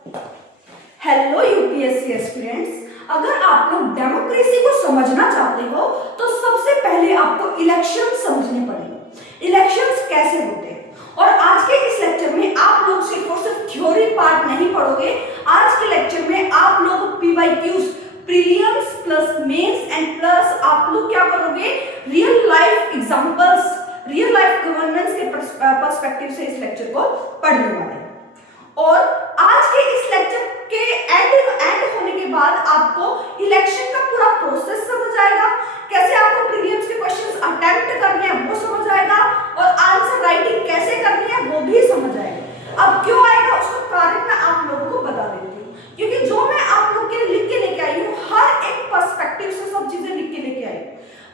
Hello UPSC aspirants, अगर आप लोग डेमोक्रेसी को समझना चाहते हो तो सबसे पहले आपको इलेक्शन समझने पड़ेंगे। इलेक्शंस कैसे होते हैं, और आज के इस लेक्चर में आप लोग सिर्फ और सिर्फ थ्योरी पार्ट नहीं पढ़ोगे। आज के लेक्चर में आप लोग PYQs, prelims plus mains and plus आप लोग क्या करोगे, real life examples, real life governance के पर्सपेक्टिव से इस लेक्चर को पढ़ने वाले हैं। और आज के इस लेक्चर के एंड होने के बाद आपको इलेक्शन का पूरा प्रोसेस समझ आएगा, कैसे आपको प्रीलिम्स के क्वेश्चंस अटेम्प्ट करने हैं वो समझ आएगा, और आंसर राइटिंग कैसे करनी है वो भी समझ आएगा। अब क्यों आएगा उसका कारण मैं आप लोगों को बता देती हूँ, क्योंकि जो मैं आप लोग के लिए लिख के लेके आई हूँ, हर एक पर्सपेक्टिव से सब चीजें लिख के लेके आई।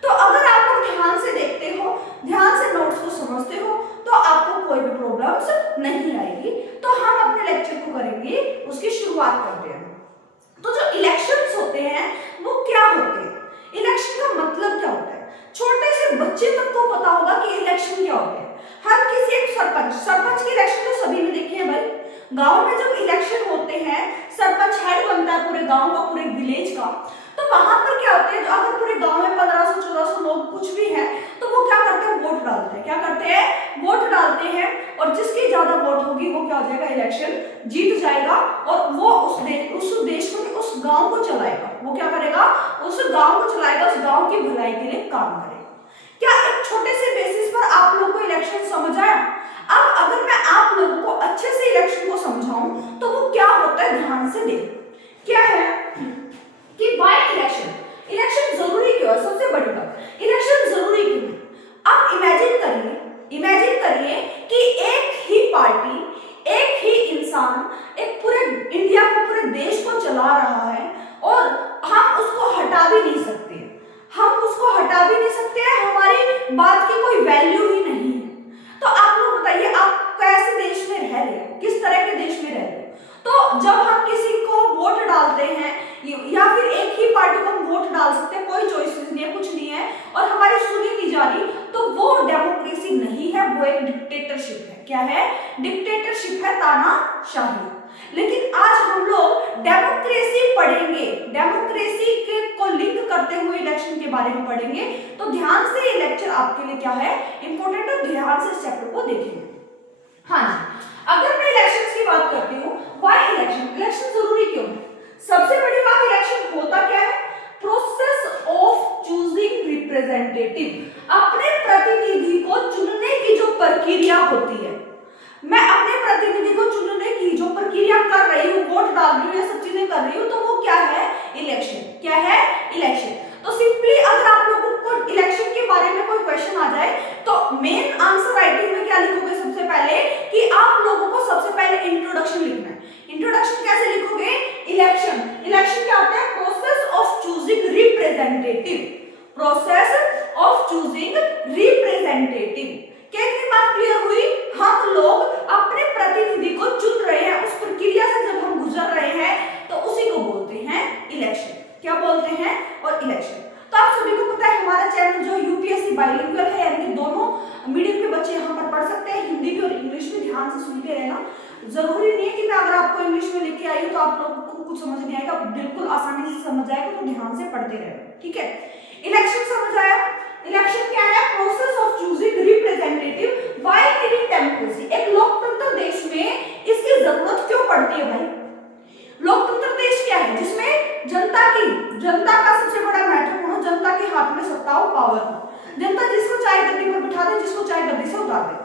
तो अगर आप लोग ध्यान से देखते हो, ध्यान से नोट्स को समझते हो, तो आपको कोई भी प्रॉब्लम्स नहीं आएगी। तो हम अपने लेक्चर को करेंगे, उसकी शुरुआत करते हैं। तो जो इलेक्शंस होते हैं वो क्या होते हैं, इलेक्शन का मतलब क्या होता है, छोटे से बच्चे तक को पता होगा कि इलेक्शन क्या होते हैं। हम किसी एक सरपंच की इलेक्शन तो सभी ने देखी है भाई। गांव में जब इलेक्शन होते हैं, सरपंच हेड बनता है पूरे गांव का, पूरे विलेज का, तो वहां पर क्या होते हैं, अगर पूरे गांव में 1500-1400 लोग कुछ भी हैं, तो वो क्या करते हैं, वोट डालते हैं। क्या करते हैं, वोट डालते हैं, और जिसकी ज्यादा वोट होगी वो क्या हो जाएगा, इलेक्शन जीत जाएगा, और वो उस देश को, उस गांव को चलाएगा। वो क्या करेगा, उस गांव को चलाएगा, उस गांव की भलाई के लिए काम करेगा। क्या एक छोटे से बेसिस पर आप लोगों को इलेक्शन समझ आया? अब अगर मैं आप लोगों को अच्छे से इलेक्शन को समझाऊं तो वो क्या होता है, ध्यान से देखो। क्या है कि वाई इलेक्शन, इलेक्शन जरूरी क्यों है, सबसे बड़ी बात, इलेक्शन जरूरी क्यों है। आप इमेजिन करिए कि एक ही पार्टी, एक ही इंसान एक पूरे इंडिया को, पूरे देश को चला रहा है, और हम उसको हटा भी नहीं सकते, हमारी बात की कोई वैल्यू ही नहीं है। तो आप लोग बताइए, आप कैसे देश में रह रहे हो, किस तरह के देश में रह रहे हो। तो जब हम किसी को वोट डालते हैं, या फिर एक ही पार्टी को हम वोट डाल सकते हैं, कोई चॉइसेस नहीं है, कुछ नहीं है, और हमारी सुनी नहीं जा रही, तो वो डेमोक्रेसी नहीं है, वो एक डिक्टेटरशिप है। क्या है, डिक्टेटरशिप है, तानाशाही। लेकिन आज हम लोग डेमोक्रेसी पढ़ेंगे, डेमोक्रेसी को लिंक करते हुए इलेक्शन के बारे में पढ़ेंगे। तो ध्यान से ये लेक्चर आपके लिए क्या है, इंपॉर्टेंट है, ध्यान से इस चैप्टर को देखेंगे। हाँ जी, अगर मैं इलेक्शंस की बात करती हूँ, व्हाई इलेक्शन, इलेक्शन जरूरी क्यों है। सबसे बड़ी बात, इलेक्शन होता क्या है, प्रोसेस ऑफ चूजिंग रिप्रेजेंटेटिव, अपने प्रतिनिधि को चुनने की जो प्रक्रिया होती है। मैं अपने प्रतिनिधि को चुनने की जो प्रक्रिया कर रही हूँ, वोट डाल रही हूँ, ये सब चीजें कर रही हूँ, तो वो क्या है, इलेक्शन। क्या है, इलेक्शन। तो सिंपली अगर आप लोगों को इलेक्शन के बारे में कोई क्वेश्चन आ जाए, तो मेन आंसर राइटिंग में क्या लिखोगे, सबसे पहले कि आप लोगों को सबसे पहले इंट्रोडक्शन लिखना है। इंट्रोडक्शन कैसे लिखोगे, इलेक्शन, इलेक्शन क्या होता है, process of choosing representative, process of choosing representative. कितनी बात क्लियर हुई, हम लोग अपने प्रतिनिधि को चुन रहे हैं, उस प्रक्रिया से जब हम गुजर रहे हैं, तो उसी को बोलते हैं इलेक्शन। क्या बोलते हैं, और इलेक्शन। तो आप सभी को पता है हमारा चैनल जो यूपीएससी बाइलिंगुअल है, यानी दोनों मीडियम के बच्चे यहाँ पर पढ़ सकते हैं, हिंदी भी और इंग्लिश भी। ध्यान से सुनते रहना, जरूरी नहीं है कि मैं अगर आपको इंग्लिश में लिख के आई हूँ तो आप लोगों को कुछ समझ नहीं आएगा, बिल्कुल आसानी से समझ आएगा, तो ध्यान से पढ़ते रहना, ठीक है। इलेक्शन समझ आया, इलेक्शन क्या है, process of choosing representative why needing democracy. एक लोकतंत्र देश में इसकी जरूरत क्यों पड़ती है भाई। लोकतंत्र देश क्या है, जिसमें जनता का सबसे बड़ा महत्वपूर्ण, जनता के हाथ में सत्ता हो, पावर हो, जनता जिसको चाहे गद्दी पर बिठा दे, जिसको चाहे गद्दी से उतार दे।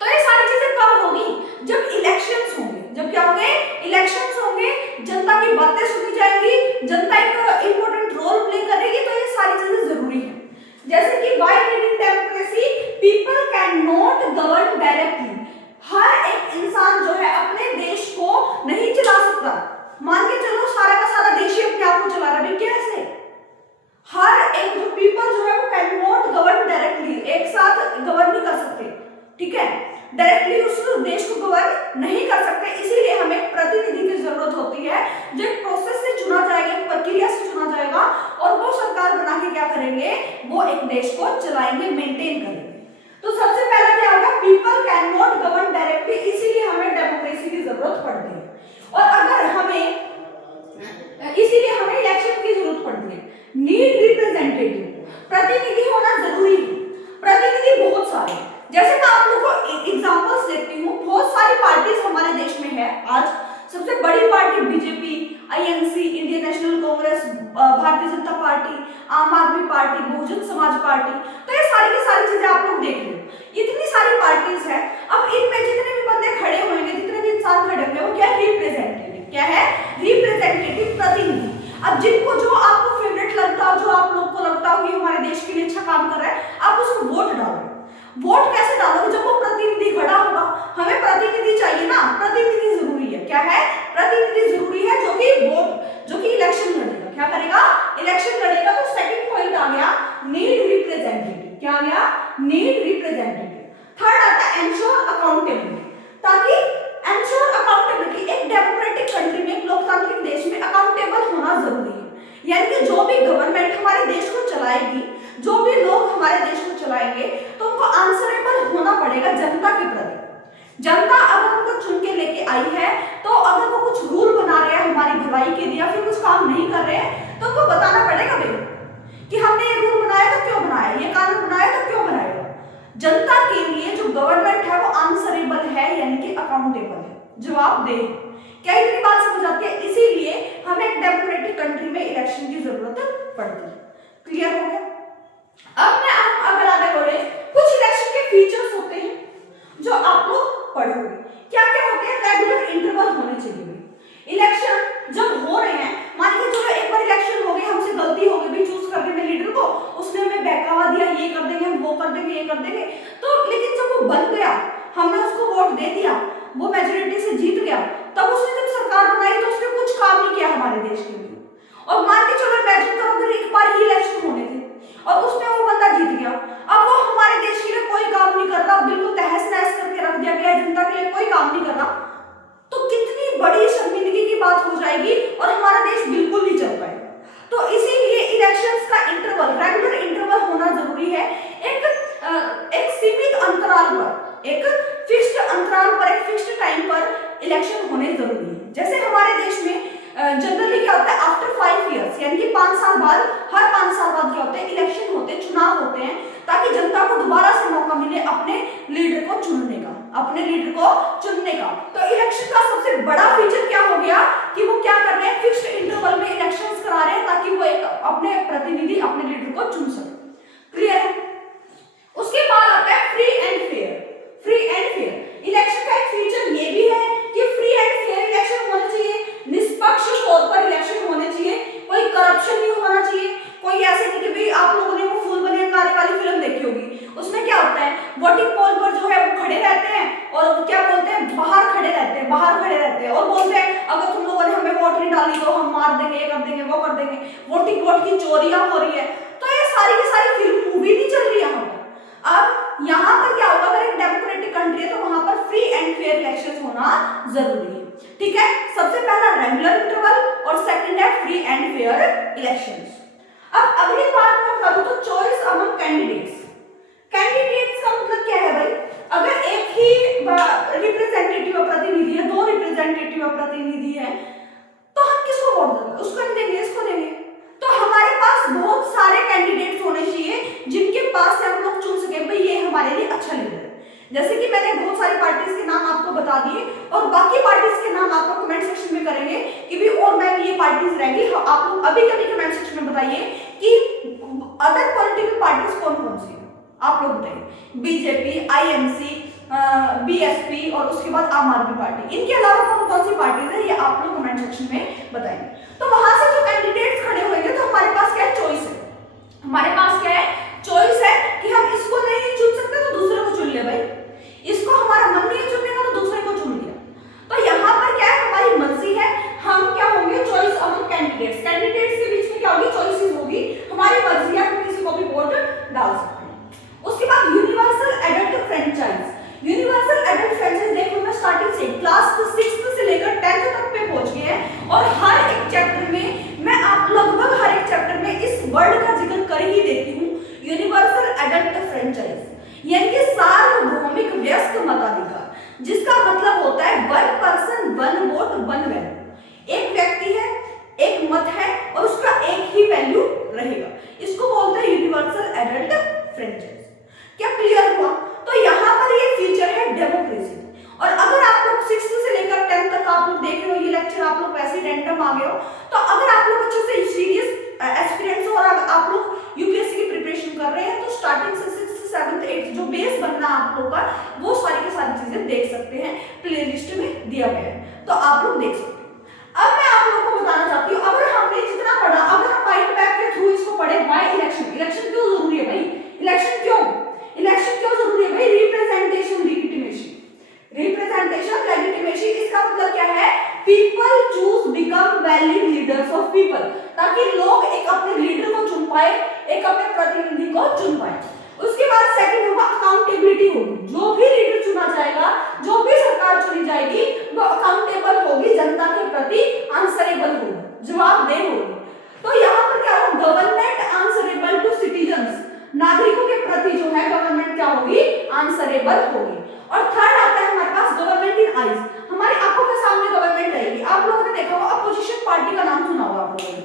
तो ये सारी चीजें कब होगी, जब इलेक्शंस होंगे। जब क्या होंगे, इलेक्शंस होंगे, जनता की बातें सुनी जाएंगी, जनता एक इंपॉर्टेंट रोल प्ले करेगी, तो ये सारी चीजें जरूरी है। जैसे कि why needing democracy, people can not govern directly, हर एक इंसान जो है अपने देश को नहीं चला सकता। मान के चलो सारा का सारा देश ही अपने आप को चला रहा है, कैसे, हर एक जो पीपल जो है वो कैन नॉट गवर्न डायरेक्टली, एक साथ गवर्न नहीं कर सकते, ठीक है, डायरेक्टली उस देश को गवर्न नहीं कर सकते। इसीलिए हमें प्रतिनिधि की जरूरत होती है, जो एक प्रोसेस से चुना जाएगा, एक प्रक्रिया से चुना जाएगा, और वो सरकार बना के क्या करेंगे, वो एक देश को चलाएंगे, मेंटेन करेंगे। तो सबसे पहला क्या होगा, people can not govern directly, इसीलिए हमें डेमोक्रेसी की जरूरत पड़ती है। प्रतिनिधि होना जरूरी है। प्रतिनिधि बहुत सारे हैं, जैसे मैं आप लोगों को एग्जांपल्स देती हूँ। बहुत सारी पार्टीज हमारे देश में है आज। सबसे बड़ी party BJP, INC, Indian national Congress, Bharatiya Janata party, आम आदमी पार्टी, बहुजन समाज पार्टी। तो ये सारी की सारी चीजें आप लोग देख लो, इतनी सारी पार्टीज है। अब इनमें जितने भी बंदे खड़े होंगे, जितने भी इंसान खड़े होंगे, वो क्या है? रिप्रेजेंटेटिव। क्या है? रिप्रेजेंटेटिव, प्रतिनिधि। अब जिनको जो आपको फेवरेट लगता हो, जो आप लोग को लगता हो कि हमारे देश के लिए अच्छा काम कर रहा है, आप उसको वोट डालो। वोट कैसे डालोगे? जब वो प्रतिनिधि खड़ा होगा। हमें प्रतिनिधि चाहिए ना, प्रतिनिधि जरूरी है। क्या है? प्रतिनिधि जरूरी है, जो कि वोट, जो कि इलेक्शन लड़ेगा। क्या करेगा? इलेक्शन लड़ेगा। तो सेकंड पॉइंट आ गया नीड रिप्रेजेंटेटिव। क्या आ गया? Need representative. थर्ड आता है एंश्योर अकाउंटेबिलिटी। ताकि एंश्योर अकाउंटेबिलिटी, एक डेमोक्रेटिक कंट्री में, एक लोकतांत्रिक देश में अकाउंटेबल होना जरूरी है। यानी कि जो भी गवर्नमेंट हमारे देश को चलाएगी, जो भी लोग हमारे देश को चलाएंगे, तो उनको आंसरेबल होना पड़ेगा जनता के प्रति। जनता अगर उनको चुन के लेके आई है, तो अगर वो कुछ रूल बना रहे हैं हमारी भलाई के लिए, या फिर कुछ काम नहीं कर रहे हैं, तो उनको बताना पड़ेगा भाई कि हमने ये रूल बनाया तो क्यों बनाया, ये कानून बनाया तो क्यों बनाया। जनता के लिए जो गवर्नमेंट है वो आंसरेबल है, यानी कि अकाउंटेबल है, जवाबदेह। क्या इतनी बात समझ आती है? इसीलिए हमें एक डेमोक्रेटिक कंट्री में इलेक्शन की जरूरत पड़ती है। क्लियर हो गया? अब मैं आप अगर आगे बढ़े, कुछ इलेक्शन के फीचर्स होते हैं जो आप लोग पढ़ोगे। क्या क्या होते हैं? रेगुलर इंटरवल होने चाहिए। इलेक्शन जब हो रहे हैं, मान लीजिए चलो एक बार इलेक्शन हो गए, हमसे गलती हो गई भी चूज करने में लीडर को, उसने हमें बहकावा दिया, ये कर देंगे हम, वो कर देंगे, ये कर देंगे। तो लेकिन जब वो बन गया, हमने उसको वोट दे दिया, वो मेजोरिटी से जीत गया, तब उसने जब सरकार बनाई तो उसने कुछ काम नहीं किया हमारे देश के लिए। और मान के चलो इमेजिन करो अगर एक बार ही इलेक्शन होने थे और उसमें वो बंदा जीत गया, अब वो हमारे देश के लिए कोई काम नहीं कर रहा, बिल्कुल तहस नहस करके रख दिया गया, जनता के लिए कोई काम नहीं कर रहा, तो कितनी बड़ी शर्मिंदगी की बात हो जाएगी और हमारा देश बिल्कुल नहीं चल पाएगा। तो इसीलिए इलेक्शंस का इंटरवल, रेगुलर इंटरवल होना जरूरी है। एक सीमित अंतराल पर, एक फिक्स्ड अंतराल पर, एक फिक्स्ड टाइम पर इलेक्शन होने जरूरी है। जैसे हमारे देश में जनरली क्या होता है, आफ्टर 5 इयर्स, यानी कि 5 साल बाद, हर 5 साल बाद क्या होते हैं? इलेक्शन होते हैं, चुनाव होते हैं, ताकि जनता को दोबारा से मौका मिले अपने लीडर को चुनने का, अपने लीडर को चुनने का। तो इलेक्शन का सबसे बड़ा फीचर क्या हो गया कि वो क्या कर रहे हैं? फिक्स्ड इंटरवल में इलेक्शंस करा रहे हैं, ताकि वो एक अपने प्रतिनिधि, अपने लीडर को चुन सके। क्लियर है? उसके बाद आता है free and fair. Free and fair election का एक फीचर ये भी है कि फ्री एंड फेयर इलेक्शन होने चाहिए, निष्पक्ष तौर पर इलेक्शन होने चाहिए, कोई करप्शन नहीं होना चाहिए, कोई ऐसे नहीं कि भाई आप लोगों ने वो फूल बनियान कारी वाली फिल्म देखी होगी, उसमें क्या होता है, वोटिंग पोल पर जो है वो खड़े रहते हैं और क्या बोलते हैं, बाहर खड़े रहते हैं, बाहर खड़े रहते हैं और बोलते हैं अगर तुम लोगों ने हमें वोट नहीं डाली तो हम मार देंगे, ये कर देंगे, वो कर देंगे, वोट की चोरियां हो रही है। तो ये सारी की सारी फिल्म मूवी नहीं चल रही है यहाँ पर। अब यहाँ पर क्या होगा, अगर एक डेमोक्रेटिक कंट्री है तो वहां पर फ्री एंड फेयर इलेक्शंस होना जरूरी है। ठीक है, सबसे पहला रेगुलर इंटरवल और सेकंड है फ्री एंड फेयर इलेक्शंस। अब अगली बात मैं करूं तो चॉइस अमंग कैंडिडेट्स। कैंडिडेट्स का मतलब क्या है भाई? अगर एक ही रिप्रेजेंटेटिव प्रतिनिधि है, 2 रिप्रेजेंटेटिव प्रतिनिधि है, तो हम किसको वोट देंगे? उसको नहीं देंगे, इसको देंगे। तो हमारे पास बहुत सारे कैंडिडेट्स होने चाहिए जिनके पास से हम लोग चुन सके भाई ये हमारे लिए अच्छा लीडर है। जैसे कि मैंने बहुत सारी पार्टीज के नाम आपको बता दिए और बाकी पार्टीज के नाम आप लोग कमेंट सेक्शन में करेंगे कि भी और मैम ये पार्टीज रहेगी। आप लोग अभी कमेंट सेक्शन में बताइए कि अदर पॉलिटिकल पार्टीज कौन कौन सी है, आप लोग बताइए। बीजेपी, आईएनसी, बीएसपी और उसके बाद आम आदमी पार्टी, इनके अलावा कौन कौन सी पार्टीज है ये आप लोग कमेंट सेक्शन में बताएंगे। तो वहां से जो कैंडिडेट्स खड़े होंगे तो हमारे पास क्या है? चॉइस है। हमारे पास क्या है? चॉइस है कि हम इसको नहीं चुन सकते तो दूसरे को चुन ले भाई, इसको हमारा मन नहीं है चुनने का तो दूसरे को चुन लिया। तो यहाँ पर क्या है? हमारी मर्जी है, हम क्या होंगे? Choice among candidates. कैंडिडेट्स के बीच में क्या होगी? चॉइसेस होगी, हमारी मर्जी है, हम किसी को भी वोट डाल सकते हैं। उसके बाद universal adult franchise. Universal adult franchise देखो मैं स्टार्टिंग से क्लास 6 से लेकर 10th तक पे पहुंच गए हैं और हर एक चैप्टर में मैं आप लगभग हर एक चैप्टर में इस वर्ड का जिक्र कर ही देती हूँ, यूनिवर्सल एडल्ट फ्रेंचाइज, यानी कि सार्वभौमिक वयस्क मताधिकार, जिसका मतलब होता है 1 पर्सन 1 वोट 1 वैल्यू। एक व्यक्ति है, एक मत है और उसका एक ही वैल्यू रहेगा, इसको बोलते हैं यूनिवर्सल आप लोग वैसे ही रैंडम आ गए हो। तो अगर आप लोग अच्छे से सीरियस एक्सपीरियंस हो और आप लोग यूपीएससी की प्रिपरेशन कर रहे हैं तो स्टार्टिंग से 6th 7th 8th जो बेस बनना आप लोग का वो सारी की सारी चीजें देख सकते हैं, प्लेलिस्ट में दिया गया है तो आप लोग देख सकते हैं। अब मैं आप लोगों को बताना चाहती हूँ, अगर हमने जितना पढ़ा, अगर हम माइंड मैप के थ्रू इसको पढ़े, व्हाई इलेक्शन, इलेक्शन क्यों जरूरी है भाई, इलेक्शन क्यों जरूरी है भाई, रिप्रेजेंटेशन लेजिटिमेसी, रिप्रेजेंटेशन लेजिटिमेसी, इसका मतलब क्या है, people choose become valid leaders of people, ताकि लोग एक अपने लीडर को चुन पाए, एक अपने प्रतिनिधि को चुन पाए। उसके बाद सेकंड होगा अकाउंटेबिलिटी होगी, जो भी लीडर चुना जाएगा, जो भी सरकार चुनी जाएगी वो अकाउंटेबल होगी, जनता के प्रति आंसरेबल होगी, जवाबदेह होगी। तो यहाँ पर क्या होगा, गवर्नमेंट आंसरेबल टू सिटीजंस, नागरिकों के प्रति जो है गवर्नमेंट क्या होगी, आंसरेबल होगी। और थर्ड आता है हमारे पास गवर्नमेंट इन आइज, हमारी आंखों के सामने गवर्नमेंट रहेगी। आप लोगों ने देखा होगा अपोजिशन पार्टी का नाम सुना होगा आप लोगों ने।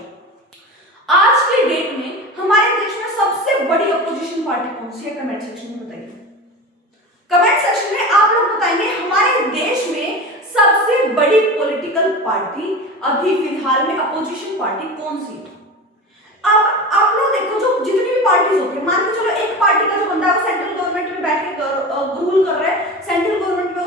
आज के डेट में हमारे देश में सबसे बड़ी अपोजिशन पार्टी कौन सी है, कमेंट सेक्शन में बताइए। कमेंट सेक्शन में आप लोग बताएंगे हमारे देश में सबसे बड़ी पॉलिटिकल पार्टी अभी फिलहाल में अपोजिशन पार्टी कौन सी है। अब आप लोग देखो जो जितनी भी पार्टीज होती है, मान के चलो एक पार्टी का जो बंदा है सेंट्रल गवर्नमेंट में बैठ के रूल कर रहा है, सेंट्रल गवर्नमेंट में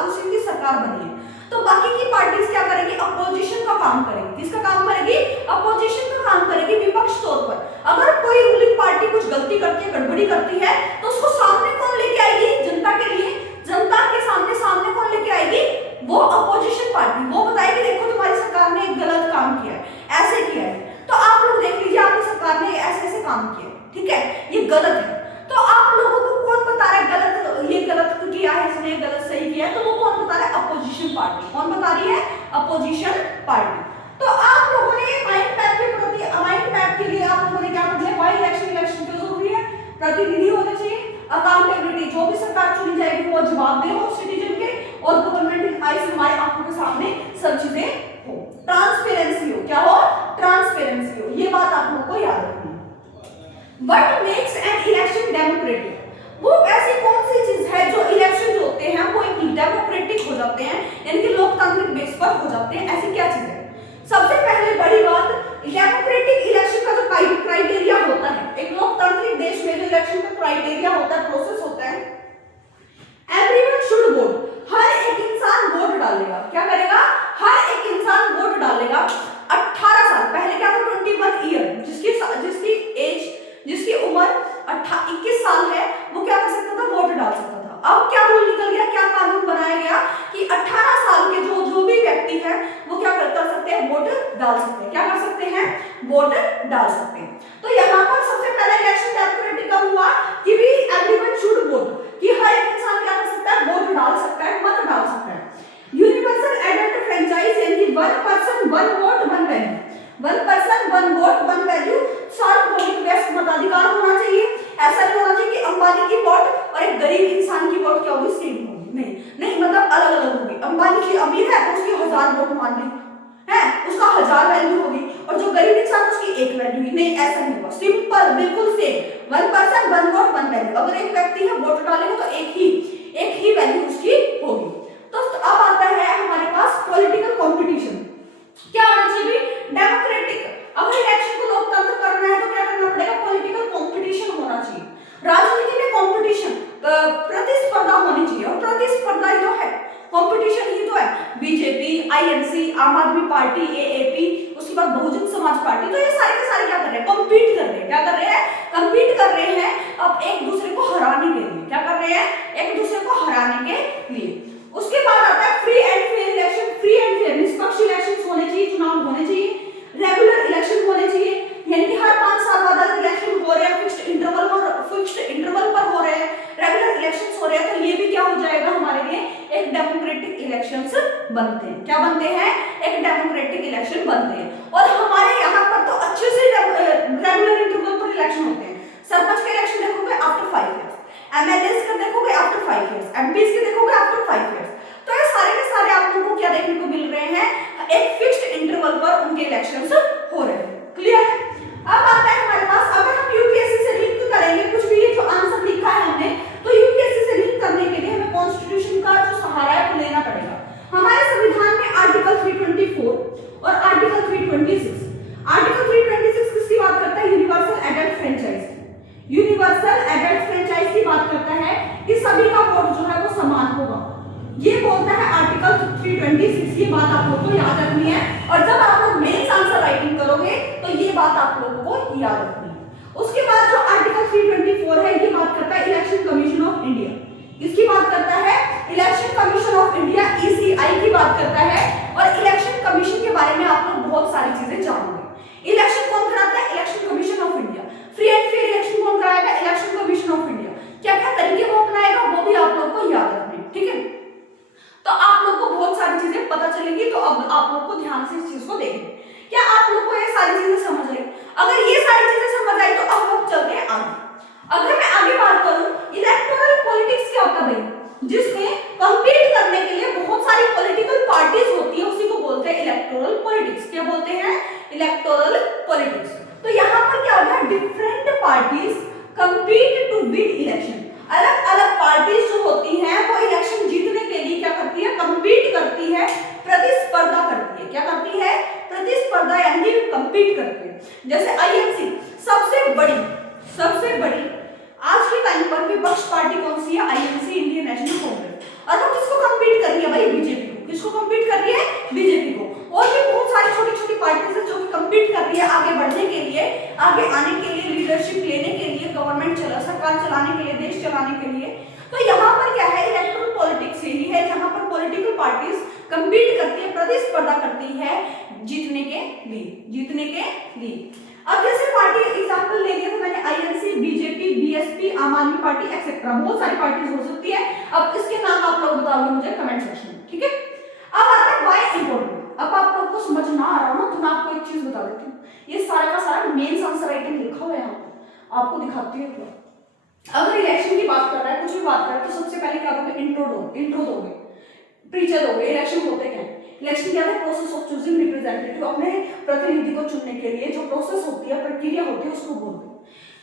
उसी की सरकार बनी है, तो बाकी की पार्टीज क्या करेगी, अपोजिशन का काम करेगी। किसका काम करेगी, अपोजिशन का काम करेगी विपक्ष तौर पर। अगर कोई रूलिंग पार्टी कुछ गलती करती है, गड़बड़ी करती है, तो उसको सामने कौन लेके आएगी, जनता के लिए, जनता के सामने कौन लेके आएगी, वो अपोजिशन पार्टी। वो बताएगी देखो तुम्हारी सरकार ने एक गलत काम किया है, ऐसे किया है, तो आप लोग देख लीजिए आपकी सरकार ने ऐसे काम किया, ठीक है, ये गलत है, तो आप लोगों को कौन बता रहा है गलत, ये गलत किया है, इसने गलत सही किया है, तो वो कौन बता रहा है, अपोजिशन पार्टी। कौन बता रही है, अपोजिशन पार्टी। तो आप लोगों ने माइंड मैप के प्रति, माइंड मैप के लिए आप लोगों ने क्या पढ़ा, व्हाई इलेक्शन क्यों जरूरी है, प्रतिनिधि होने चाहिए, अकाउंटेबिलिटी, जो भी सरकार चुनी जाएगी वो जवाबदेह हो सिटीजन के, और गवर्नमेंट आई हमारे आंखों के सामने सब चीजें हो, ट्रांसपेरेंसी हो, क्या हो, ट्रांसपेरेंसी हो, ये बात आप लोगों को याद रखनी है। What makes an election democratic? वो ऐसी कौन सी चीज है जो इलेक्शन जो होते हैं वो एक डेमोक्रेटिक हो जाते हैं, यानी कि लोकतांत्रिक बेस पर हो जाते हैं, ऐसी क्या चीज है। सबसे पहले बड़ी बात, डेमोक्रेटिक इलेक्शन का जो क्राइटेरिया होता है, एक लोकतांत्रिक देश में जो इलेक्शन का क्राइटेरिया होता है, प्रोसेस होता है, एवरीवन शुड वोट, हर एक इंसान वोट डालेगा। क्या करेगा, हर एक इंसान वोट डालेगा। 18 साल पहले क्या था, 21 ईयर, जिसकी उम्र 21 साल है वो क्या कर सकता था, वोट डाल सकता था। अब क्या रूल निकल गया, क्या कानून बनाया गया कि 18 साल के जो भी व्यक्ति है वो क्या कर सकते हैं, वोट डाल सकते हैं। क्या कर सकते हैं, वोट डाल सकते हैं। तो यहाँ पर सबसे पहला इलेक्शन डेमोक्रेटिक कब हुआ कि भी एवरीवन शुड वोट, कि हर एक इंसान क्या कर सकता है, वोट डाल सकता है, मत डाल सकता है। यूनिवर्सल एडल्ट फ्रेंचाइज, यानी कि 1 person 1 vote 1 value, 1 person 1 vote 1 value, सार्वभौमिक व्यस्क मताधिकार होना चाहिए। ऐसा नहीं होना चाहिए कि अंबानी की वोट और एक गरीब इंसान की वोट क्या होगी, सेम होगी, नहीं मतलब अलग अलग होगी। अंबानी की अमीर है तो उसकी 1000 वोट मान ली है, उसका 1000 वैल्यू होगी, और जो गरीब इंसान उसकी 1 वैल्यू ही, नहीं ऐसा नहीं होगा, सिंपल बिल्कुल सेम, 1 पर्सन 1 वोट 1 वैल्यू। अगर एक व्यक्ति है वोट डालेगा तो एक ही वैल्यू उसकी होगी। तो अब आता है हमारे पास पॉलिटिकल कंपटीशन, क्या होना चाहिए, डेमोक्रेटिक। अगर इलेक्शन को लोकतंत्र करना है तो क्या करना पड़ेगा, पॉलिटिकल कंपटीशन होना चाहिए। राजनीति में कंपटीशन, प्रतिस्पर्धा होनी चाहिए, और प्रतिस्पर्धा ही तो है, कंपटीशन ही तो है। बीजेपी, आईएनसी, आम आदमी पार्टी, एएपी, उसके बाद बहुजन समाज पार्टी, तो ये सारे के सारे क्या कर रहे हैं, कंपीट कर रहे हैं। क्या कर रहे हैं, कंपीट कर रहे हैं अब एक दूसरे को हराने के लिए। क्या कर रहे हैं, एक दूसरे को हराने के लिए। उसके बाद आता है free and fair election, free and fair निष्पक्ष इलेक्शन होने चाहिए, चुनाव होने चाहिए, रेगुलर इलेक्शन होने चाहिए, यानी कि हर 5 साल बाद अगर इलेक्शन हो रहे हैं, फिक्स्ड इंटरवल पर हो रहे हैं, रेगुलर इलेक्शंस हो रहे हैं, तो ये भी क्या हो जाएगा हमारे लिए, एक डेमोक्रेटिक इलेक्शंस बनते हैं। क्या बनते हैं, एक डेमोक्रेटिक इलेक्शन बनते हैं। और हमारे यहाँ पर तो अच्छे से रेगुलर इंटरवल पर इलेक्शन होते हैं। सरपंच के इलेक्शन देखोगे आफ्टर 5 इयर्स, एमएलएस का देखोगे आफ्टर 5 इयर्स, एमपीज के देखोगे आफ्टर 5 इयर्स। तो ये सारे के सारे आप लोगों को क्या देखने को मिल रहे हैं, एक फिक्स्ड इंटरवल पर उनके इलेक्शंस हो रहे हैं। क्लियर है। अब आता है हमारे पास, अगर हम यूपीएससी से लिंक करेंगे कुछ भी, ये जो आंसर लिखा है हमने, तो यूपीएससी से लिंक करने के लिए हमें कॉन्स्टिट्यूशन का जो सहारा है वो लेना पड़ेगा। हमारे संविधान में आर्टिकल 325 326। आर्टिकल 326 किसकी बात करता है? Universal adult franchise. Universal adult franchise की बात करता है कि सभी का वोट जो है वो समान होगा, ये बोलता है आर्टिकल 326। ये बात आप लोगों को याद रखनी है, और जब आप लोग मेंस आंसर राइटिंग करोगे तो ये बात आप लोगों को याद रखनी है। उसके बाद जो आर्टिकल 324 है ये बात करता है इलेक्शन कमीशन ऑफ इंडिया। किसकी बात करता है? Election commission of India, ECI की बात करता है। और इलेक्शन कमीशन के बारे में आप लोग बहुत सारी चीजें जानोगे। इलेक्शन कौन कराता है? Election commission of India. Free and fair election कौन कराएगा? Election commission of India. क्या क्या तरीके वो अपनाएगा वो भी आप लोग को याद रखने, ठीक है? तो आप लोग को बहुत सारी चीजें पता चलेंगी, तो अब आप लोग को ध्यान से इस चीज को देखना। क्या आप लोग को ये सारी चीजें समझ आई? अगर ये सारी चीजें समझ आई तो अब हम चलते हैं आगे। अगर मैं आगे बात करूं, इलेक्टोरल पॉलिटिक्स क्या होता है भाई? जिसमें कंपीट करने के लिए बहुत सारी पॉलिटिकल पार्टीज होती है, उसी को बोलते हैं इलेक्टोरल पॉलिटिक्स। क्या बोलते हैं? Electoral politics. तो यहाँ पर क्या होगा? Different parties compete to win election. अलग अलग पार्टीज जो होती हैं वो इलेक्शन जीतने के लिए क्या करती है? कंपीट करती है, प्रतिस्पर्धा करती है। क्या करती है? प्रतिस्पर्धा, यानी कि कंपीट करती है। जैसे INC सबसे बड़ी आज के टाइम पर विपक्ष पार्टी कौन सी है? INC, Indian national Congress. और वो किसको कंपीट कर रही है भाई? बीजेपी को। किसको कंपीट कर रही है? बीजेपी को। और भी बहुत सारी छोटी छोटी पार्टीज है जो कि कंपीट कर रही है आगे बढ़ने के लिए, आगे आने के लिए, लीडरशिप लेने के लिए, गवर्नमेंट सरकार चलाने के लिए, देश चलाने के लिए। तो यहाँ पर क्या है? इलेक्टोरल पॉलिटिक्स यही है जहाँ पर पॉलिटिकल पार्टीज कंपीट करती है, प्रतिस्पर्धा करती है जीतने के लिए। अब जैसे पार्टी एग्जांपल ले लिया था मैंने, INC, बीजेपी, BSP, आम आदमी पार्टी एक्सेट्रा, बहुत सारी पार्टीज हो सकती है। अब इसके नाम आप लोग बताओगे मुझे कमेंट सेक्शन में, ठीक है? अब आता है व्हाई इंपॉर्टेंट। अब आप लोग को समझ ना आ रहा हो ना, तो मैं आपको एक चीज बता देती हूँ। ये सारा का सारा मेंस आंसर राइटिंग लिखा हुआ है यहाँ पर, आपको दिखाती है। अगर इलेक्शन की बात कर रहा है, कुछ भी बात कर रहा है, तो सबसे पहले क्या दोगे? इंट्रो दोगे, प्रीचर दोगे। इलेक्शन होते क्या है? इलेक्शन क्या है? Process of choosing representative. अपने प्रतिनिधि को चुनने के लिए जो प्रोसेस होती है, प्रक्रिया होती है, उसको बोलते हैं।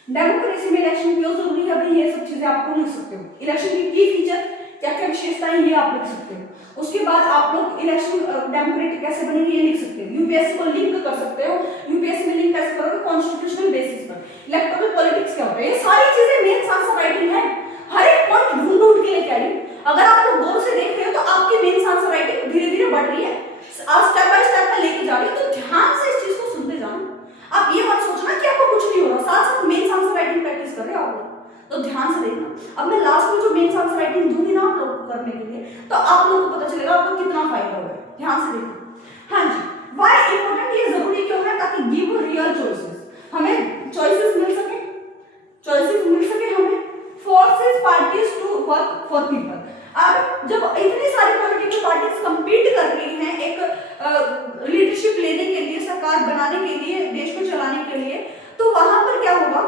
डेमोक्रेसी में इलेक्शन क्यों जरूरी है भाई? ये सब चीजें आपको लिख सकते हो। इलेक्शन की फीचर, क्या क्या विशेषताएं, ये आप लिख सकते हो। उसके बाद आप लोग इलेक्शन डेमोक्रेटिक कैसे बनेगी ये लिख सकते हो। यूपीएससी को लिंक कर सकते हो। यूपीएससी में लिंक कैसे करोगे? कॉन्स्टिट्यूशनल बेसिस पर। इलेक्टोरल पॉलिटिक्स क्या होता है? ये सारी चीजें मेंस आंसर राइटिंग है। हर एक पॉइंट ढूंढ के लेके आई। अगर आप लोग गौर से देख रहे हो तो आपकी मेंस आंसर राइटिंग धीरे धीरे बढ़ रही है, स्टेप बाय स्टेप में लेके जा रही है। तो ध्यान से इस चीज को सुनते जाना। आप ये मत सोचना कि आपको कुछ नहीं हो रहा, साथ साथ मेंस आंसर राइटिंग प्रैक्टिस कर रहे हो आप, तो ध्यान से देखना। अब मैं लास्ट में जो मेंस आंसर राइटिंग दूंगी ना आप लोगों को करने के लिए, तो आप लोगों को पता चलेगा आपको कितना फायदा होगा। ध्यान से देखना। हाँ जी, व्हाई इंपॉर्टेंट, ये जरूरी क्यों है? ताकि गिव रियल चॉइसेस, हमें चॉइसेस मिल सके हमें, forces parties to work for people. अब जब इतनी सारी पॉलिटिकल पार्टीज कंपीट कर रही हैं एक लीडरशिप लेने के लिए, सरकार बनाने के लिए, देश को चलाने के लिए, तो वहां पर क्या होगा?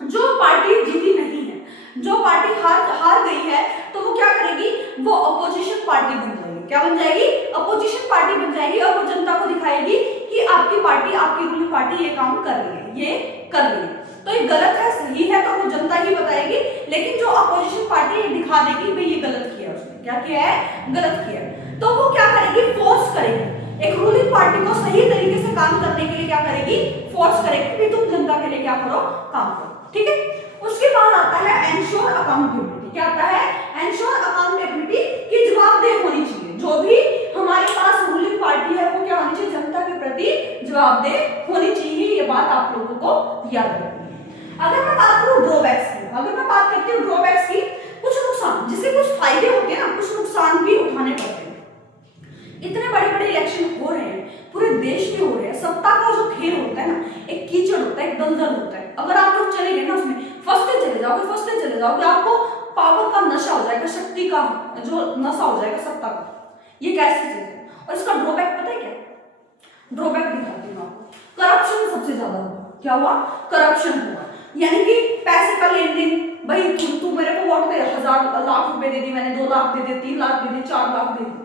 जो पार्टी जीती नहीं है, जो पार्टी हार गई है, तो वो क्या करेगी? वो अपोजिशन पार्टी बन जाएगी। क्या बन जाएगी? अपोजिशन पार्टी बन जाएगी। और वो जनता को दिखाएगी कि आपकी पार्टी, आपकी रूलिंग पार्टी ये काम कर रही है, ये कर रही है। तो ये गलत है, सही है, तो वो जनता ही बताएगी। लेकिन जो अपोजिशन पार्टी ये दिखा देगी भाई ये गलत किया उसने, क्या किया है? गलत किया। तो वो क्या करेगी? फोर्स करेगी एक रूलिंग पार्टी को सही तरीके से काम करने के लिए। क्या करेगी? फोर्स करेगी कि तुम जनता के लिए क्या करो? काम करो, ठीक है? उसके बाद आता है एंश्योर अकाउंटेबिलिटी। क्या आता है? एंश्योर अकाउंटेबिलिटी की जवाबदेह होनी चाहिए। जो भी हमारे पास रूलिंग पार्टी है वो क्या होनी चाहिए? जनता के प्रति जवाबदेह होनी चाहिए। ये बात आप लोगों को याद रखनी है। अगर मैं बात करूं ड्रॉबैक्स की, अगर मैं बात करती हूँ ड्रॉबैक्स की, कुछ नुकसान, जिससे कुछ फायदे होते हैं ना, कुछ नुकसान भी उठाने पड़ते हैं। इतने बड़े बड़े इलेक्शन हो रहे हैं, पूरे देश में हो रहे हैं। सत्ता का जो खेल होता है ना, एक कीचड़ होता है, एक दलदल होता है। अगर आप लोग चले गए ना उसमें, फंसते चले जाओगे, आपको पावर का नशा हो जाएगा, शक्ति का जो नशा हो जाएगा, सत्ता का। ये कैसी चीज है? और इसका ड्रॉबैक पता है क्या? ड्रॉबैक दिखाती हूँ आपको। करप्शन सबसे ज्यादा हुआ। क्या हुआ? करप्शन हुआ। यानी कि पैसे का लेन देन, भाई तू मेरे को वोट दे, 1000 लाख रुपए दे दी मैंने, 2 लाख दे दे, 3 लाख दे दे, 4 लाख दे दी।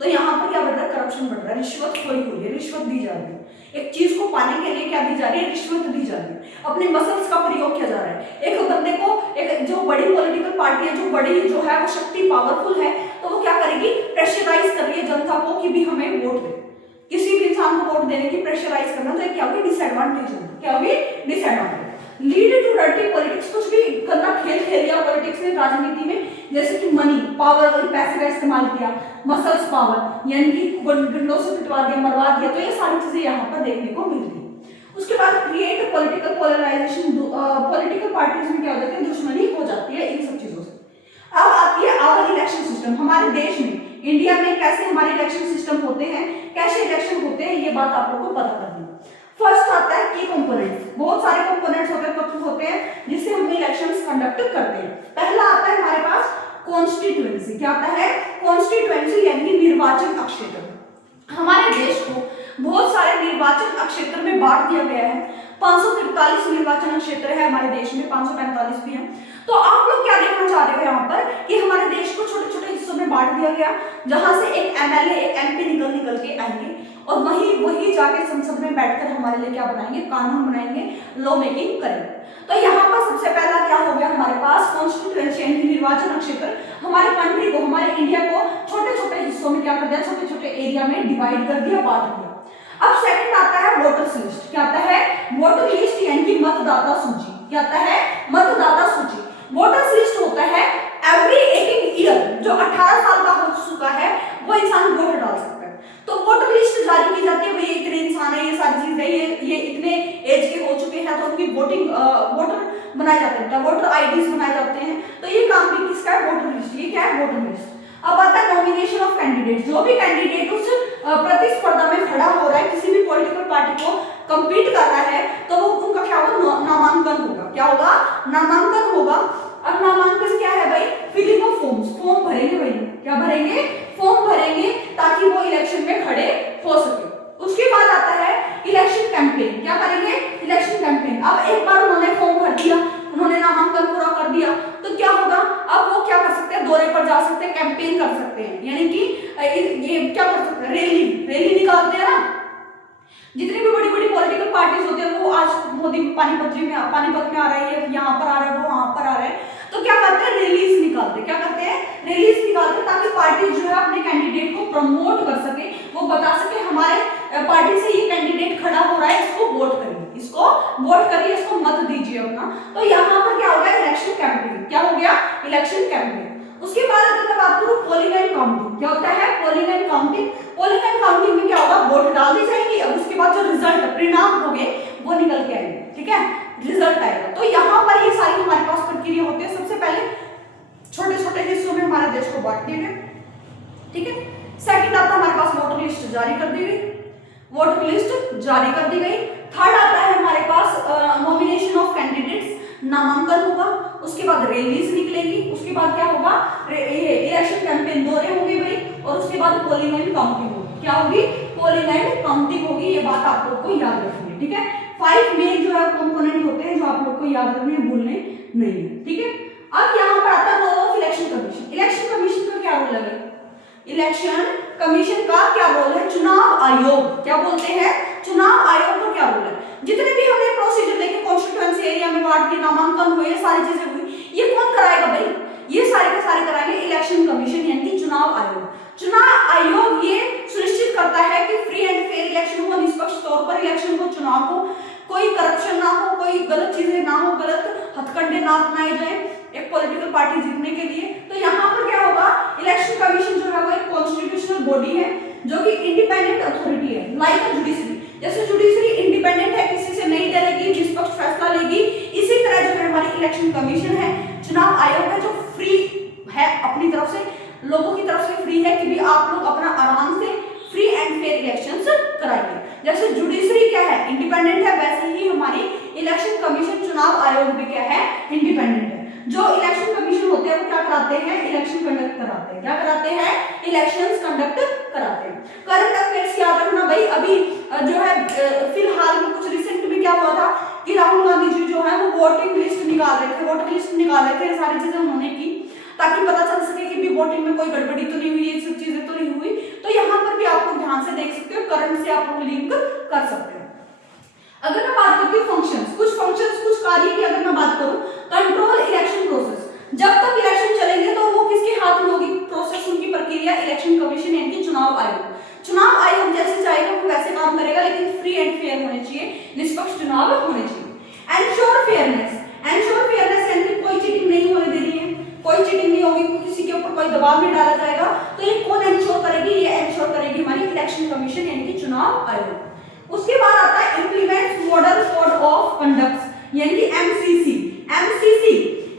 तो यहाँ पर क्या बढ़ रहा है? करप्शन बढ़ रहा है, रिश्वत खोई हुई है, रिश्वत दी जा रही है। एक चीज को पाने के लिए क्या दी जा रही है? रिश्वत दी जा रही है। अपने मसल्स का प्रयोग किया जा रहा है। एक बंदे को, एक जो बड़ी पॉलिटिकल पार्टी है, जो बड़ी जो है वो शक्ति पावरफुल है, तो वो क्या करेगी? प्रेशराइज कर रही है जनता को कि भी हमें वोट दे। किसी भी इंसान इंसान को वोट देने की प्रेशराइज करना, तो ये क्या होगी, डिसएडवांटेज होगी। क्या होगी, disadvantage. Lead to dirty politics, कुछ भी गंदा खेल खेल लिया पॉलिटिक्स में, राजनीति में, जैसे कि मनी पावर, पैसे का इस्तेमाल किया, मसल्स पावर, यानी कि डंडों से पिटवा दिया, मरवा दिया, तो ये सारी चीजें यहाँ पर देखने को मिलती है। उसके बाद create political polarisation, political parties में क्या हो जाती है, दुश्मनी हो जाती है इन सब चीजों से। अब आती है आवर इलेक्शन सिस्टम। हमारे देश में, इंडिया में कैसे हमारे इलेक्शन सिस्टम होते हैं, कैसे इलेक्शन होते हैं, ये बात आप लोगों को पता करनी है। फर्स्ट आता है की कंपोनेंट्स। बहुत सारे कंपोनेंट्स होते हैं, तत्व होते हैं जिससे हम इलेक्शंस कंडक्ट करते हैं। पहला आता है हमारे पास कॉन्स्टिट्यूएंसी। क्या आता है, कॉन्स्टिट्यूएंसी यानी कि निर्वाचन क्षेत्र। हमारे देश को बहुत सारे निर्वाचन क्षेत्र में बांट दिया गया है। 543 निर्वाचन क्षेत्र है हमारे देश में, 545 भी है। तो आप लोग क्या देखना चाह रहे हो यहाँ पर कि हमारे देश को छोटे छोटे हिस्सों में बांट दिया गया, जहां से एक एमएलए, एक एमपी निकल के आएंगे और वही जाके संसद में बैठकर हमारे लिए क्या बनाएंगे, कानून बनाएंगे, लॉ मेकिंग करेंगे। तो यहाँ पर सबसे पहला क्या हो गया हमारे पास, कॉन्स्टिट्यूएंसी यानी निर्वाचन क्षेत्र। हमारे कंट्री को, हमारे इंडिया को छोटे छोटे हिस्सों में क्या कर दिया, छोटे छोटे एरिया में डिवाइड कर दिया, बांट दिया। अब सेकंड आता है वोटर्स लिस्ट। क्या आता है, वोटर लिस्ट यानी कि मतदाता सूची। क्या आता है, मतदाता सूची। वोटर्स लिस्ट होता है एवरी 18 ईयर, जो 18 साल का हो चुका है वो इंसान वोट डाल सकता है। तो वोटर लिस्ट जारी की जाती है, भाई इतने इंसान है, ये सारी चीजें, ये इतने एज के हो चुके हैं, तो उनकी वोटर बनाए जाते हैं, वोटर आईडीज बनाए जाते हैं। तो ये काम भी किसका है, वोटर लिस्ट। ये क्या है, वोटर लिस्ट। अब आता है नॉमिनेशन ऑफ कैंडिडेट। जो भी कैंडिडेट उस प्रतिस्पर्धा में खड़ा हो रहा है, किसी भी पॉलिटिकल पार्टी को कम्पीट कर रहा है, तो वो उनका क्या होगा, नामांकन होगा। क्या होगा, नामांकन होगा। अब नामांकन क्या है भाई, फिलिंग ऑफ फॉर्म्स। फॉर्म भरेंगे भाई, क्या भरेंगे, फॉर्म भरेंगे, ताकि वो इलेक्शन में खड़े हो सके। उसके बाद आता है इलेक्शन कैंपेन। क्या करेंगे, इलेक्शन कैंपेन। अब एक बार उन्होंने फॉर्म भर दिया, उन्होंने नामांकन पूरा कर दिया, तो क्या होगा, अब वो क्या कर सकते हैं, दौरे पर जा सकते हैं, कैंपेन कर सकते हैं, यानी कि ये क्या कर सकते हैं, रैली निकालते हैं ना। जितनी भी बड़ी बड़ी पॉलिटिकल पार्टीज होती है, वो आज मोदी पानीपत में आ रही है, यहाँ पर आ रहा है, वो वहां पर आ रहे हैं, तो क्या करते हैं, रैलीज निकालते हैं। क्या करते हैं, रैलीज निकालते हैं, ताकि पार्टी जो है अपने कैंडिडेट को प्रमोट कर सके, वो बता सके हमारे पार्टी से ये कैंडिडेट खड़ा हो रहा है, इसको वोट करिए, इसको वोट करिए, इसको मत दीजिए अपना। तो यहाँ पर क्या हो गया, इलेक्शन कैंपेन। क्या हो गया, इलेक्शन कैंपेन। उसके बाद अगर मैं बात करूं पोलिंग एंड काउंटिंग। क्या होता है, polling and counting. Polling and counting में क्या होगा, वोट डाल दी जाएगी, अब उसके बाद जो रिजल्ट, परिणाम होंगे वो निकल के आएंगे। ठीक है, रिजल्ट आएगा। तो यहाँ पर ये सारी हमारे पास प्रक्रिया होती है। सबसे पहले छोटे छोटे हिस्सों में हमारे देश को बांट दिया गया। ठीक है, सेकंड आता है हमारे पास वोटर लिस्ट जारी कर दी गई, वोटर लिस्ट जारी कर दी गई। थर्ड आता है हमारे पास नॉमिनेशन ऑफ कैंडिडेट्स, नामांकन होगा, उसके बाद रैलीज निकलेगी, उसके बाद क्या होगा, इलेक्शन कैंपेन, दौरे होंगे भाई, और उसके बाद पोलिंग एंड काउंटिंग होगी। क्या होगी, पोलिंग एंड काउंटिंग होगी। ये बात आप लोग को याद रखनी है। ठीक है, 5 मेन जो है कंपोनेंट होते हैं, जो आप लोग को याद रखने हैं, भूलने नहीं है। ठीक है, अब यहाँ पर आता है role of election commission. Election commission का क्या रोल है, इलेक्शन कमीशन का क्या रोल है, चुनाव आयोग। क्या बोलते हैं, चुनाव आयोग का क्या रोल है। जितने भी हमने प्रोसीजर देखे, कॉन्स्टिट्यूएंसी एरिया में वार्ड के नामांकन हुए, सारी चीजें हुई, ये कौन कराएगा भाई, ये सारे के सारे कराएंगे इलेक्शन कमीशन यानी कि चुनाव आयोग। चुनाव आयोग ये सुनिश्चित करता है कि फ्री एंड फेयर इलेक्शन हो, निष्पक्ष तौर पर इलेक्शन हो, चुनाव हो, कोई करप्शन ना हो, कोई गलत चीजें ना हो, गलत हथकंडे ना अपनाए जाए एक पॉलिटिकल पार्टी जीतने के लिए। तो यहाँ पर क्या होगा, इलेक्शन कमीशन जो है वो एक कॉन्स्टिट्यूशनल बॉडी है, जो कि इंडिपेंडेंट अथॉरिटी है, लाइक जुडिशरी। जैसे जुडिशरी इंडिपेंडेंट है, किसी से नहीं डरेगी, निष्पक्ष फैसला लेगी, इसी तरह जो है हमारी इलेक्शन कमीशन है, चुनाव आयोग है, जो फ्री है, अपनी तरफ से, लोगों की तरफ से फ्री है कि भी आप लोग अपना आराम से फ्री एंड फेयर इलेक्शंस कराइए। जैसे जुडिशरी क्या है, इंडिपेंडेंट है, वैसे ही हमारी इलेक्शन कमीशन, चुनाव आयोग भी क्या है, इंडिपेंडेंट है। जो इलेक्शन कमीशन होते हैं वो क्या कराते हैं, इलेक्शन कंडक्ट कराते हैं। क्या कराते हैं, इलेक्शंस कंडक्ट कराते हैं। करंट अफेयर्स याद रखना भाई, अभी जो है फिलहाल में कुछ रिसेंट में क्या हुआ था कि राहुल गांधी जी जो है वो वोटिंग लिस्ट निकाल रहे थे, वोटर लिस्ट निकाल रहे थे, सारी चीजें उन्होंने की ताकि पता चल सके कि भी वोटिंग में कोई गड़बड़ी तो नहीं हुई, ये सब चीजें तो नहीं हुई। तो यहाँ पर भी आप लोग ध्यान से देख सकते हो, करंट से आप लोग लिंक कर सकते हो। अगर मैं बात करती हूँ फंक्शंस, कुछ कार्य की अगर मैं बात करूँ, कंट्रोल इलेक्शन प्रोसेस। जब तक इलेक्शन चलेंगे तो वो किसके हाथ में होगी प्रोसेस, उनकी प्रक्रिया, इलेक्शन कमीशन यानी कि चुनाव आयोग। चुनाव आयोग जैसे चाहेगा वो वैसे काम करेगा, लेकिन फ्री एंड फेयर होने चाहिए, निष्पक्ष चुनाव होने चाहिए। एंश्योर फेयरनेस, एंश्योर फेयरनेस यानी कि कोई चीटिंग नहीं होने देनी है, कोई चीटिंग नहीं होगी, किसी के ऊपर कोई दबाव नहीं डाला जाएगा। तो ये कौन एंश्योर करेगी? ये एंश्योर करेगी हमारी इलेक्शन कमीशन यानी कि चुनाव आयोग। उसके बाद आता है implement model code of conduct यानी कि एमसीसी।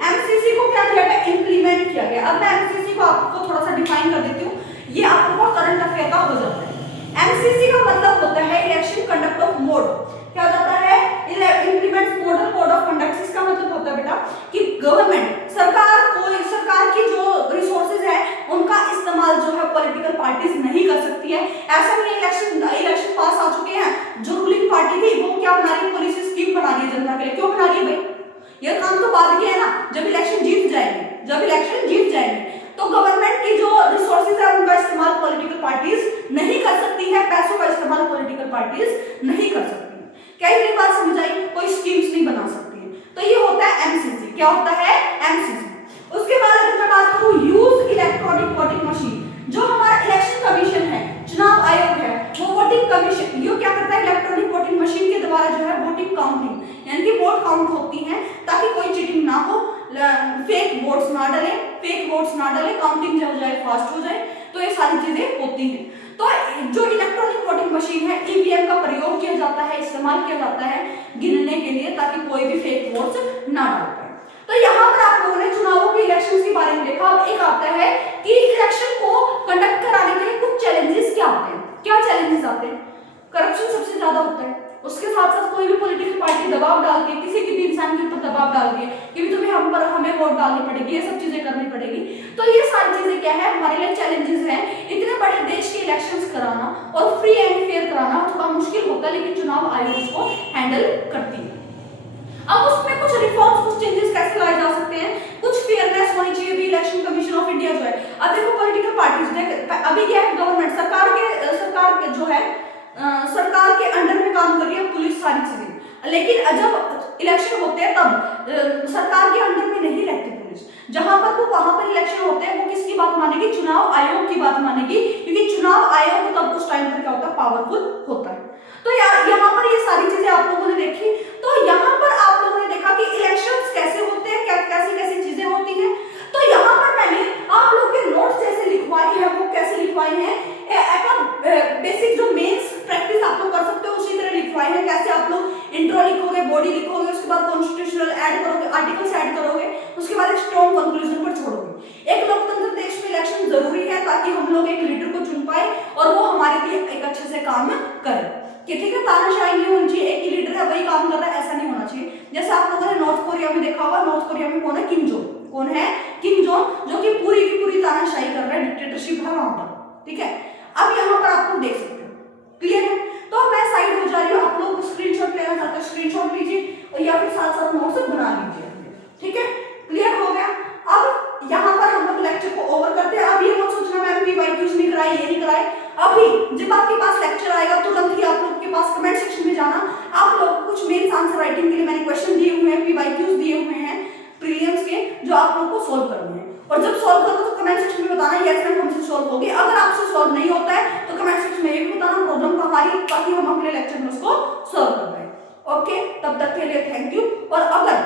एमसीसी को क्या किया गया? इम्प्लीमेंट किया गया। अब मैं एमसीसी को आपको थोड़ा सा डिफाइन कर देती हूँ, ये आपको करंट अफेयर का हो जाता है। एमसीसी का मतलब होता है इलेक्शन कंडक्ट ऑफ मोड। क्या हो जाता है? Implement model code of conduct. इसका मतलब होता है बेटा कि गवर्नमेंट सरकार की जो रिसोर्सेज है उनका इस्तेमाल जो है पॉलिटिकल पार्टीज नहीं कर सकती है। ऐसा नहीं, इलेक्शन पास आ चुके हैं, जो रूलिंग पार्टी थी वो क्या बना रही है? पॉलिसी स्कीम बना रही है जनता के लिए। क्यों बना रही है भाई? ये काम तो बाद के है ना, जब इलेक्शन जीत जाएंगे तो गवर्नमेंट की जो रिसोर्सेज है उनका इस्तेमाल पॉलिटिकल पार्टीज नहीं कर सकती है, पैसों का इस्तेमाल पॉलिटिकल पार्टीज नहीं कर सकती है। क्या ये बात समझ आई? कोई स्कीम्स नहीं बना सकती है। तो ये होता है एमसीसी। क्या होता है? एमसीसी। उसके बाद अगर मैं बात करूं यूज इलेक्ट्रॉनिक वोटिंग मशीन, जो हमारा इलेक्शन कमीशन है, चुनाव आयोग है, वो वोटिंग कमीशन ये क्या करता है? इलेक्ट्रॉनिक वोटिंग मशीन के द्वारा जो है वोटिंग काउंटिंग यानी कि वोट काउंट होती है, ताकि कोई चीटिंग ना हो, फेक वोट्स ना डाले, काउंटिंग हो जाए, फास्ट हो जाए। तो ये सारी चीजें होती हैं। तो जो इलेक्ट्रॉनिक वोटिंग मशीन है, ईवीएम का प्रयोग किया जाता है, इस्तेमाल किया जाता है गिनने के लिए, ताकि कोई भी फेक वोट्स ना डाल पाए। तो यहाँ पर आप लोगों ने चुनावों के इलेक्शंस के बारे में देखा। अब एक आता है कि इलेक्शन को कंडक्ट कराने के लिए कुछ चैलेंजेस क्या आते हैं। क्या चैलेंजेस आते हैं? करप्शन सबसे ज्यादा होता है। उसके साथ साथ कोई भी पॉलिटिकल पार्टी दबाव डाल के किसी भी इंसान के ऊपर दबाव डाल के कि तुम्हें हमें वोट डालनी पड़ेगी, ये सब चीजें करनी पड़ेगी। तो ये सारी चीजें क्या है? हमारे लिए चैलेंजेस हैं। इतने बड़े देश के इलेक्शंस कराना और फ्री एंड फेयर कराना थोड़ा मुश्किल होता है, लेकिन चुनाव आयोग इसको हैंडल करती है। अब उसमें कुछ रिफॉर्म्स, कुछ चेंजेस कैसे लाए जा सकते हैं? कुछ फेयरनेस होनी चाहिए भी इलेक्शन कमीशन ऑफ इंडिया जो है। अब देखो पॉलिटिकल पार्टीज अभी क्या है? गवर्नमेंट सरकार के जो है सरकार के अंडर में काम कर रही है पुलिस, सारी चीजें। लेकिन जब इलेक्शन होते हैं तब सरकार के अंडर में नहीं रहती पुलिस। जहां पर वो वहां पर इलेक्शन होते हैं, वो किसकी बात मानेगी? चुनाव आयोग की बात मानेगी, क्योंकि चुनाव आयोग तब उस टाइम पर क्या होता है? पावरफुल होता है। तो यहाँ पर ये सारी चीजें आप लोगों ने देखी। तो यहाँ पर आप लोगों ने देखा कि इलेक्शंस कैसे होते हैं, कैसी चीजें होती हैं। तो यहाँ पर मैंने आप लोग के नोट्स जैसे लिखवाए हैं, वो कैसे लिखवाए हैं? बेसिक जो मेंस प्रैक्टिस आप लोग कर सकते हो उसी तरह लिखवाए हैं। कैसे आप लोग इंट्रो लिखोगे, बॉडी लिखोगे, उसके बाद कॉन्स्टिट्यूशनल ऐड करोगे, आर्टिकल्स ऐड करोगे, उसके बाद एक स्ट्रॉन्ग कंक्लूजन पर छोड़ोगे। एक लोकतंत्र देश में इलेक्शन जरूरी है ताकि हम लोग एक लीडर को चुन पाए और वो हमारे लिए एक अच्छे से काम करे। ठीक है, तानाशाही नहीं होनी चाहिए, एक ही लीडर है वही काम कर रहा है, ऐसा नहीं होना चाहिए। जैसे आप लोगों ने नॉर्थ कोरिया में देखा होगा, नॉर्थ कोरिया में कौन है? Kim Jong. कौन है? किम जोंग, जो कि पूरी की पूरी तानाशाही कर रहा है, डिक्टेटरशिप है वहां पर। ठीक है, अब यहाँ पर आप लोग देख सकते हो, क्लियर है? तो मैं साइड हो जा रही हूँ, आप लोग स्क्रीनशॉट लेना चाहते हो स्क्रीनशॉट लीजिए और या फिर साथ साथ नोट्स बना लीजिए। ठीक है, क्लियर हो गया? अब यहाँ पर हम लोग लेक्चर को ओवर करते हैं। अब ये मत सोचना मैम पीवाईक्यूज नहीं कराए, ये नहीं कराए। अभी जब आपके पास लेक्चर आएगा तुरंत ही आप लोग के पास कमेंट सेक्शन में जाना। आप लोग कुछ मेंस आंसर राइटिंग के लिए मैंने क्वेश्चन दिए हुए हैं, पीवाईक्यूज दिए हुए हैं प्रीलिम्स के, जो आप लोग को सोल्व करने हैं। और जब सोल्व करो तो कमेंट सेक्शन में बताना यस मैम हमसे सोल्व होगी। अगर आपसे सोल्व नहीं होता है तो कमेंट सेक्शन में ये भी बताना प्रॉब्लम का हमारी, ताकि हम अगले लेक्चर में उसको सोल्व कर पाए। ओके, तब तक के लिए थैंक यू। और अगर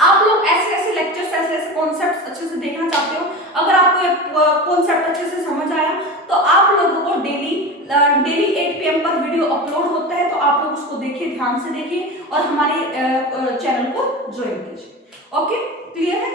आप लोग ऐसे लेक्चर्स, ऐसे कॉन्सेप्ट्स अच्छे से देखना चाहते हो, अगर आपको कॉन्सेप्ट अच्छे से समझ आया तो आप लोगों को डेली 8 PM पर वीडियो अपलोड होता है, तो आप लोग उसको देखिए, ध्यान से देखिए और हमारे चैनल को ज्वाइन कीजिए। ओके, क्लियर है?